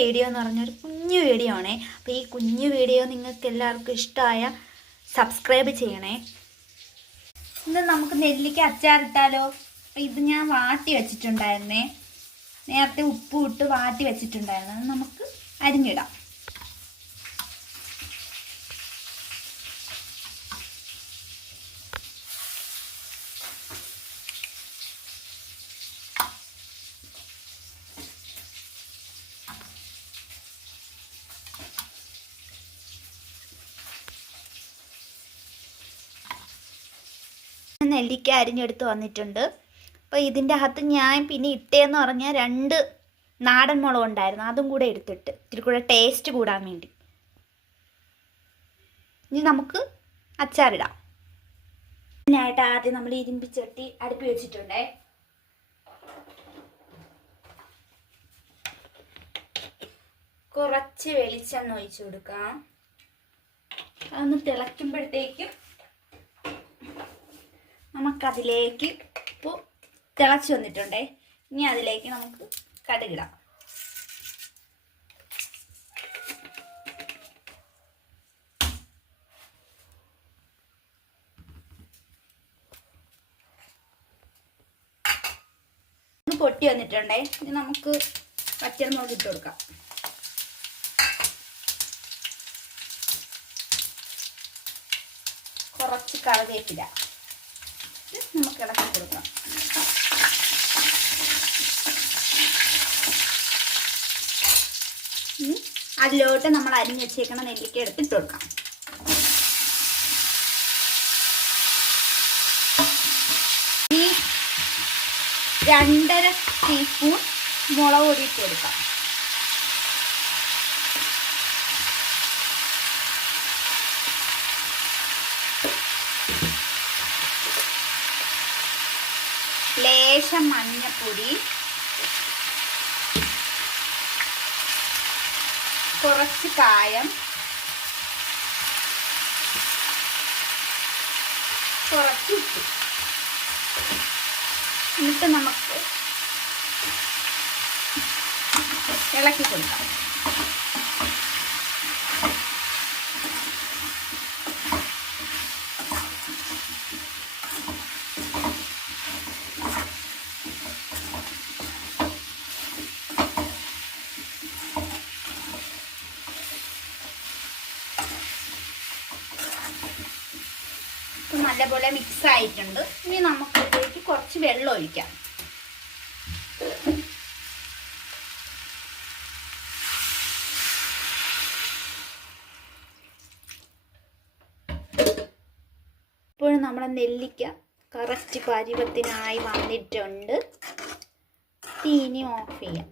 Video എന്ന് പറഞ്ഞൊരു കുഞ്ഞു വീഡിയോ ആണേ. അപ്പോൾ ഈ കുഞ്ഞു വീഡിയോ നിങ്ങൾക്ക് എല്ലാവർക്കും ഇഷ്ടമായ സബ്സ്ക്രൈബ് ചെയ്യണേ. ഇന്ന് നമുക്ക് നെല്ലിക്ക അച്ചാറിട്ടാലോ? ഇത് ഞാൻ വാട്ടി വെച്ചിട്ടുണ്ടായിരുന്നേ. നേരത്തെ ഉപ്പ് ഇട്ട് വാട്ടി വെച്ചിട്ടുണ്ടായിരുന്നു. നമുക്ക് അരിഞ്ഞിടാം. നെല്ലിക്ക അരിഞ്ഞെടുത്ത് വന്നിട്ടുണ്ട്. അപ്പോൾ ഇതിന്റെ അകത്ത് ഞാൻ പിന്നെ ഇട്ടേന്ന് പറഞ്ഞാൽ രണ്ട് നാടൻ മുളക് ഉണ്ടായിരുന്നു. അതും കൂടെ എടുത്തിട്ട് ഇത്തിരി കൂടെ ടേസ്റ്റ് കൂടാൻ വേണ്ടി. ഇനി നമുക്ക് അച്ചാറിടാം. ഇതിനായിട്ട് ആദ്യം നമ്മൾ ഇരുമ്പിച്ചട്ടി അടുപ്പി വെച്ചിട്ടുണ്ടേ. കുറച്ച് വെളിച്ചെണ്ണ ഒഴിച്ചു കൊടുക്കാം. അതൊന്ന് തിളയ്ക്കുമ്പോഴത്തേക്കും നമുക്കതിലേക്ക് ഇപ്പോൾ തിളച്ച് വന്നിട്ടുണ്ടേ. ഇനി അതിലേക്ക് നമുക്ക് കടുകിടാം. പൊട്ടി വന്നിട്ടുണ്ടേ. ഇനി നമുക്ക് പച്ചമുളക് ഇട്ട് കൊടുക്കാം. കുറച്ച് കറിവേപ്പില. ഇത് നമുക്ക് ഇളക്കി കൊടുക്കാം. അതിലോട്ട് നമ്മൾ അരിഞ്ഞ് വെച്ചേക്കണ നെല്ലിക്ക എടുത്തിട്ട് കൊടുക്കാം. രണ്ടര ടീസ്പൂൺ മുളക് പൊടി ഇട്ട് കൊടുക്കാം. ലേശം മഞ്ഞപ്പൊടി. കുറച്ച് കായം. കുറച്ച് ഉപ്പ്. എന്നിട്ട് നമുക്ക് ഇളക്കി കൊടുക്കാം. നല്ലപോലെ മിക്സ് ആയിട്ടുണ്ട് ഇനി നമുക്ക് ഇതിലേക്ക് കുറച്ച് വെള്ളം ഒഴിക്കാം. ഇപ്പോഴും നമ്മുടെ നെല്ലിക്ക കറക്റ്റ് പരുവത്തിനായി വന്നിട്ടുണ്ട്. തീനി ഓഫ് ചെയ്യാം.